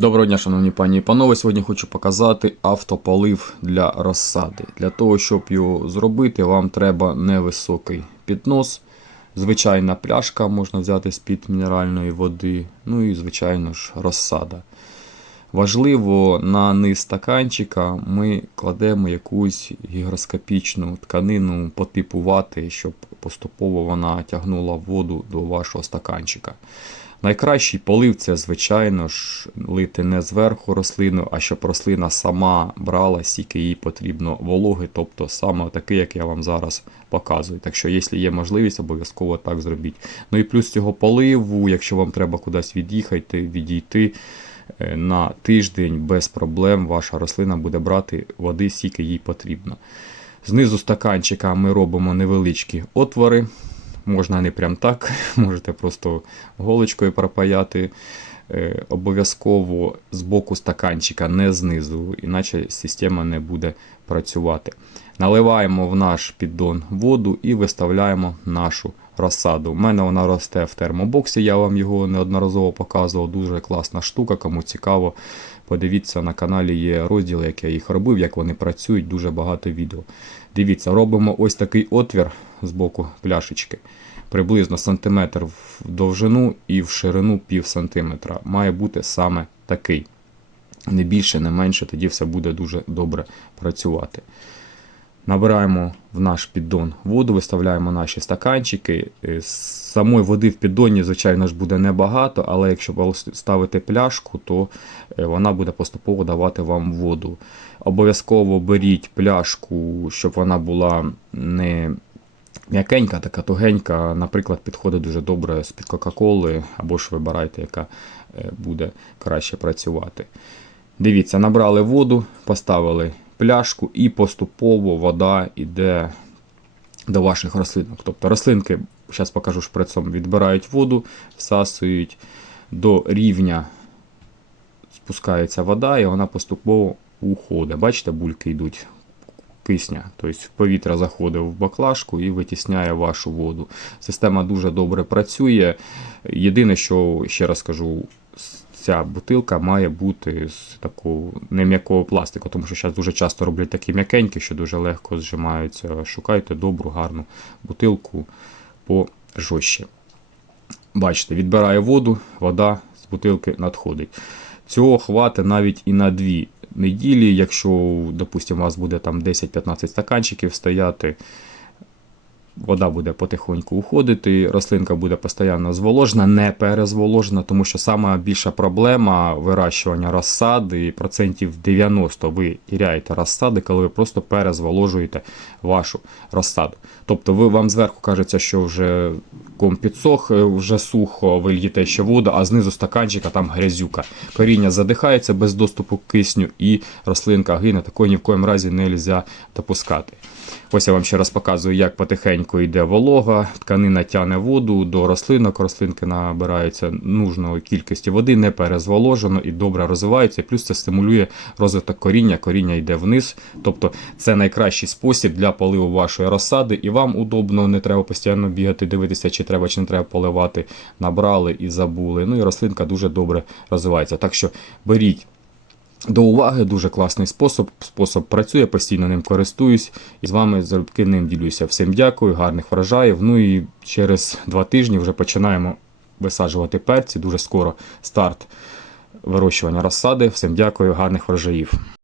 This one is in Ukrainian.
Доброго дня, шановні пані і панове. Сьогодні хочу показати автополив для розсади. Для того, щоб його зробити, вам треба невисокий піднос. Звичайна пляшка можна взяти з-під мінеральної води. Ну і, звичайно ж, розсада. Важливо, на низ стаканчика ми кладемо якусь гігроскопічну тканину по типу вати, щоб поступово вона тягнула воду до вашого стаканчика. Найкращий полив це, звичайно ж, лити не зверху рослину, а щоб рослина сама брала, скільки їй потрібно вологи, тобто саме такий, як я вам зараз показую. Так що, якщо є можливість, обов'язково так зробіть. Ну і плюс цього поливу, якщо вам треба кудись від'їхати, відійти е, на тиждень без проблем, ваша рослина буде брати води, скільки їй потрібно. Знизу стаканчика ми робимо невеличкі отвори. Можна не прям так, можете просто голочкою пропаяти. Е, Обов'язково з боку стаканчика, не знизу, іначе система не буде працювати. Наливаємо в наш піддон воду і виставляємо нашу розсаду. У мене вона росте в термобоксі, я вам його неодноразово показував. Дуже класна штука, кому цікаво. Подивіться, на каналі є розділ, як я їх робив, як вони працюють, дуже багато відео. Дивіться, робимо ось такий отвір з боку пляшечки. Приблизно сантиметр в довжину і в ширину пів сантиметра. Має бути саме такий. Не більше, не менше, тоді все буде дуже добре працювати. Набираємо в наш піддон воду, виставляємо наші стаканчики. Самої води в піддоні, звичайно ж, буде небагато, але якщо ви ставите пляшку, то е, вона буде поступово давати вам воду. Обов'язково беріть пляшку, щоб вона була не м'якенька, така тугенька, наприклад, підходить дуже добре з-під Кока-Коли, або ж вибирайте, яка е, буде краще працювати. Дивіться, набрали воду, поставили пляшку і поступово вода йде до ваших рослинок. Тобто рослинки, зараз покажу шприцом, відбирають воду, всасують до рівня, спускається вода, і вона поступово уходить. Бачите, бульки йдуть кисня. Тобто повітря заходить в баклажку і витісняє вашу воду. Система дуже добре працює. Єдине, що ще раз кажу, ця бутилка має бути з такого не м'якого пластику, тому що зараз дуже часто роблять такі м'якенькі, що дуже легко зжимаються. Шукайте добру, гарну бутилку пожорстче. Бачите, відбирає воду, вода з бутилки надходить. Цього хватить навіть і на дві неділі, якщо, допустимо, у вас буде там 10-15 стаканчиків стояти. Вода буде потихоньку уходити, рослинка буде постійно зволожена, не перезволожена, тому що сама більша проблема вирощування розсади, процентів 90 ви тіряєте розсади, коли ви просто перезволожуєте вашу розсаду. Тобто ви вам зверху кажеться, що вже ком підсох, вже сухо, ви льєте ще воду, а знизу стаканчика там грязюка. Коріння задихається без доступу к кисню і рослинка гине. Такої ні в коїм разі не можна допускати. Ось я вам ще раз показую, як потихеньку йде волога, тканина тяне воду до рослинок, рослинки набираються нужної кількості води, не перезволожено і добре розвиваються. Плюс це стимулює розвиток коріння, коріння йде вниз. Тобто це найкращий спосіб для поливу вашої розсади, і вам удобно, не треба постійно бігати, дивитися, чи треба, чи не треба поливати. Набрали і забули. Ну і рослинка дуже добре розвивається. Так що беріть. До уваги дуже класний спосіб. Спосіб працює, постійно ним користуюсь і з вами залюбки ним ділюся. Всім дякую, гарних врожаїв. Ну і через два тижні вже починаємо висаджувати перці. Дуже скоро старт вирощування розсади. Всім дякую, гарних врожаїв.